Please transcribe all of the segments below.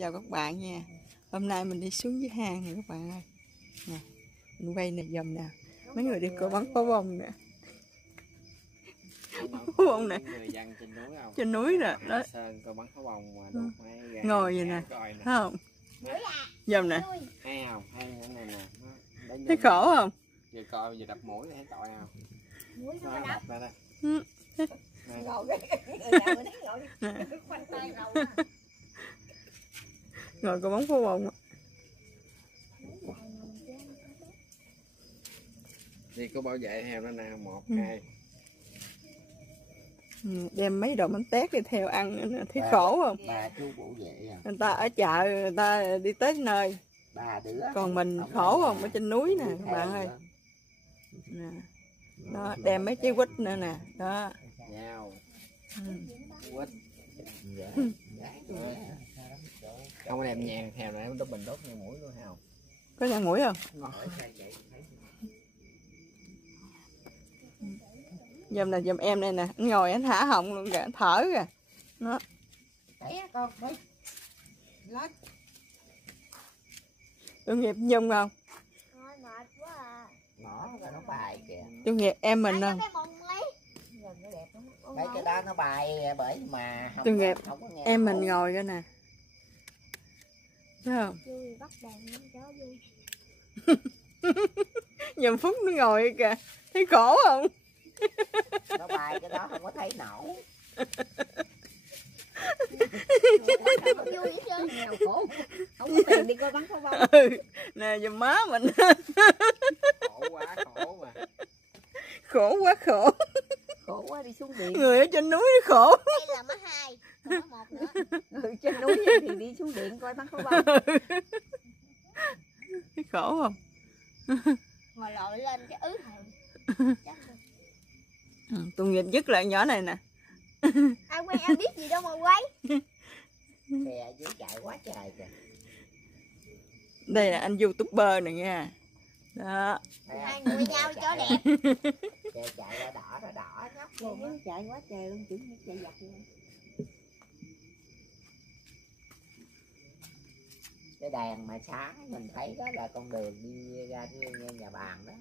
Chào các bạn nha. Hôm nay mình đi xuống dưới hang nè các bạn ơi. Nè, mình quay nè dầm nè. Mấy người đi coi bắn pháo bông nè. Pháo bông nè. Trên núi nè. Đó. Ngồi vậy nè. Thấy không? Dầm nè. Hay không? Hay nè. Thấy khổ không? Vừa coi vừa đập mũi thấy tội nào. Mũi nó đập. Ngồi coi bắn pháo bông. Thì có bảo vệ theo nó nè, 1, 2. Đem mấy đồ bánh tét đi theo ăn nữa nè. Thấy khổ không? Ba chú bảo vệ à. Người ta ở chợ người ta đi tới nơi. Ba đứa. Còn mình khổ không? Ở trên núi nè các bạn ơi. Nè. Đó, đem mấy trái quýt nữa nè. Đó. Nhau. Quýt. Không có đem nhang theo này đốt bình đốt nhang mũi luôn hao. Có nhang mũi không? Dùm nè, dùm em đây nè, anh ngồi anh thả họng luôn kìa, thở kìa. Nó. Tội nghiệp Nhung không? Nó bài kìa. Tội nghiệp em mình không? Đấy cái đó nó bài bởi mà không. Tội nghiệp Không có nghe em mình ngồi coi nè. Thấy không? Vui bắt đàn nó chó vui. Dùm Phúc nó ngồi kìa, thấy khổ không? Nó bài cái đó không có thấy nổ. Không vui hết trơn, nghèo khổ. Không có tiền đi coi bắn pháo bông. Nè dùm má mình. Khổ quá khổ mà. Khổ quá khổ. Khổ quá đi xuống điện. Người ở trên núi khổ. Đây là má 2, còn má 1 nữa. Người trên núi thì đi xuống điện coi bắn pháo bông. Thấy khổ không? Ngồi lội lên cái ứ hồn. Tội nghiệp dứt lại nhỏ này nè. Ai quen em biết gì đâu mà quay. Xe dưới chạy quá trời kìa. Đây là anh YouTuber này nha. Đó. Hai người nhau cho đẹp. Xe chạy ra đỏ nhóc luôn á. Chạy quá trời luôn, chuẩn chạy dọc luôn. Cái đèn mà sáng mình thấy đó là con đường đi ra nhà bàn đó.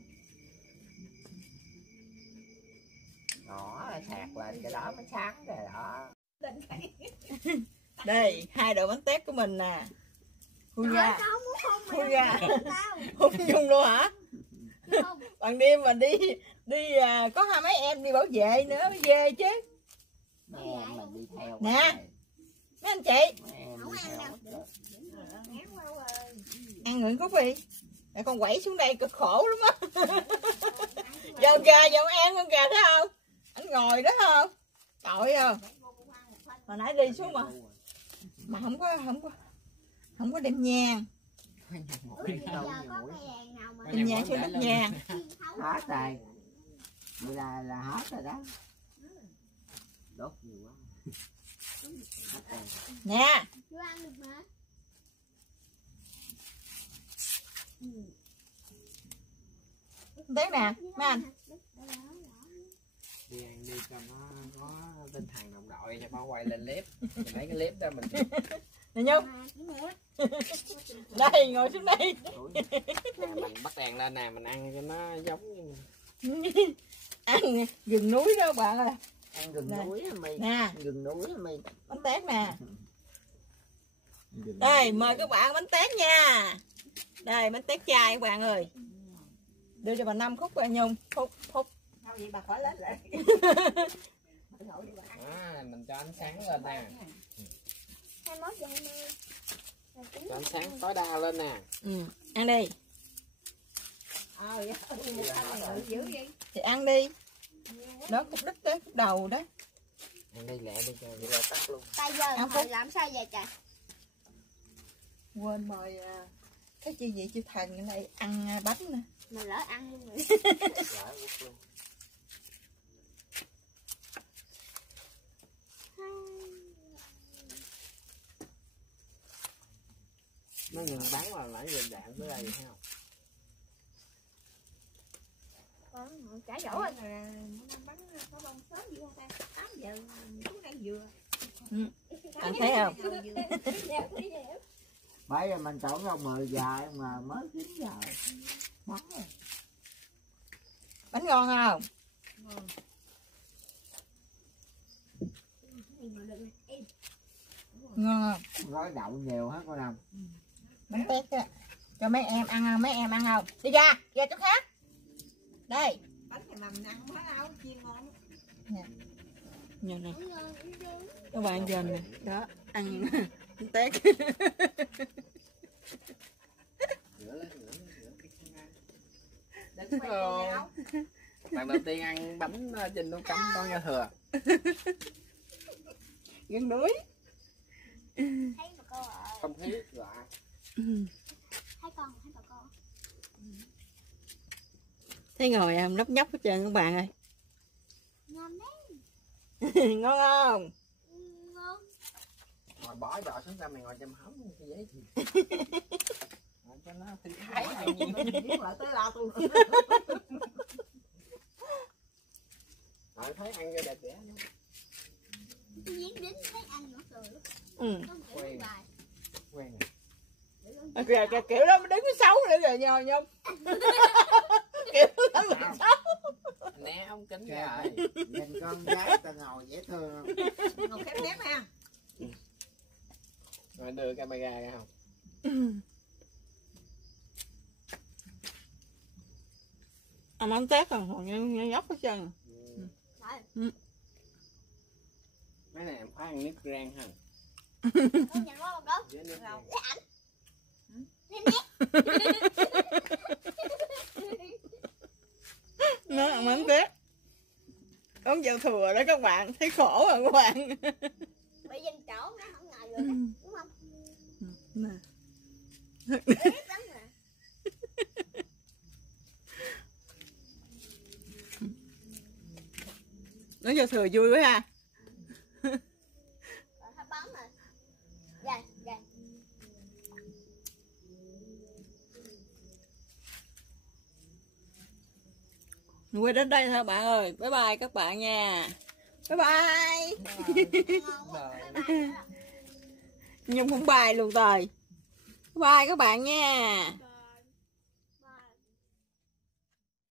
Đó, sạc lên cái đó mới sáng rồi đó. Đây, 2 đồ bánh tét của mình nè. Hôn ra. Hôn ra. Tao. Hôn chung luôn hả? Không. Bằng đêm mà đi có hai mấy em đi bảo vệ nữa mới ghê chứ. Mấy em mình đi theo. Nè. Mấy anh chị. Không ăn đâu. Ăn Nguyễn Cúc đi. Để con quẩy xuống đây cực khổ lắm á. Giờ gà dòng em con gà thấy không? Anh ngồi đó không? Tội không? Hồi nãy đi xuống mà không có đem nhang. Đem nhang xuống đất nhang. Hết rồi. Vậy là hết rồi đó. Đốt nhiều quá. Nè. Đấy nè, mấy anh. Đi ăn đi cho nó có tinh thần đồng đội cho bao quay lên clip. Mình lấy cái clip đó mình. Nè Nhung. Đây ngồi xuống đây. Nè, mình bắt đèn lên nè, mình ăn cho nó giống như Ăn rừng núi đó bạn ơi. Ăn rừng núi mày. Nè. Rừng núi mày. Bánh tét nè. Đây mời các bạn bánh tét nha. Đây bánh tét chai các bạn ơi. Đưa cho bà 5 khúc bà Nhung. Phúc. Sao vậy bà khỏi lên lại. mình cho ánh sáng lên nè. 21 giờ 20. Cho ánh sáng tối đa lên nè. Ăn đi. Thì ăn đi. Đó cục đít đó, cục đầu đó. Ăn đi lẹ đi cho vậy là tắt luôn. Bây giờ mày làm sao vậy trời? Quên mời cái chị vậy chị Thần ở đây ăn bánh nè. Mình lỡ ăn luôn rồi. Lỡ quất luôn. Nó ngừng bắn mà nãy giờ đạn tới đây thấy không? Chả dỗ rồi bắn pháo bông sớm gì không ta? 8 giờ xuống đây vừa. Anh thấy không? Bây giờ mình tưởng đâu 10 giờ mà mới 9 giờ. Mất rồi. Bánh ngon không? Ngon không? Gói đậu nhiều hết cô Năm. Bánh tét á. Cho mấy em ăn không? Mấy em ăn không? Đi ra, ra chỗ khác. Đây. Bánh này mà mình ăn quá đâu, chiên ngon. Nè nè. Các bạn dần nè. Đó, ăn bánh tét. Lần đầu tiên ăn bánh trên nấu cắm có nghe thừa. Gần núi. Thấy bà cô à. Không khí lạ. Thấy con, thấy bà cô. Thấy ngồi nấp nhấp hết trơn các bạn ơi. Ngon đấy. Ngon không? Ngon. Ngồi bỏ giỏ xuống ra mày ngồi chăm hóng cái giấy gì. Ngồi cho nó thư thái. Biết lại tới la tôi. Rồi thấy ăn cho đẹp đẽ. Diễn đến thấy ăn nữa rồi. Ừ. Con kiểu bài. Quen Kìa, kiểu đó mới đứng cái xấu nữa rồi nhờ nhung. Kiểu đó là xấu. né ống kính Kìa, ra. nhìn con gái ta ngồi dễ thương không? Ngồi khép nép ha. Rồi đưa camera ra không? Ăn bánh tét còn nhóc hết trơn. Rồi. Mấy này em phải ăn nước rang ha. Con nhìn qua một đó. Với nước rang. Lấy ảnh. Nó ăn bánh tét. Uống dầu thừa đó các bạn, thấy khổ rồi các bạn. Bị dân chỗ nó không ngồi được. Đúng không? Nè. Biết lắm nè. Nói dầu thừa vui quá ha. Rồi hết bóng rồi. Dạ, dạ. Quay đến đây thôi bạn ơi. Bye bye các bạn nha. Bye bye. Ngon quá. Bye bye. Nhung không bài luôn rồi. Bye bye các bạn nha.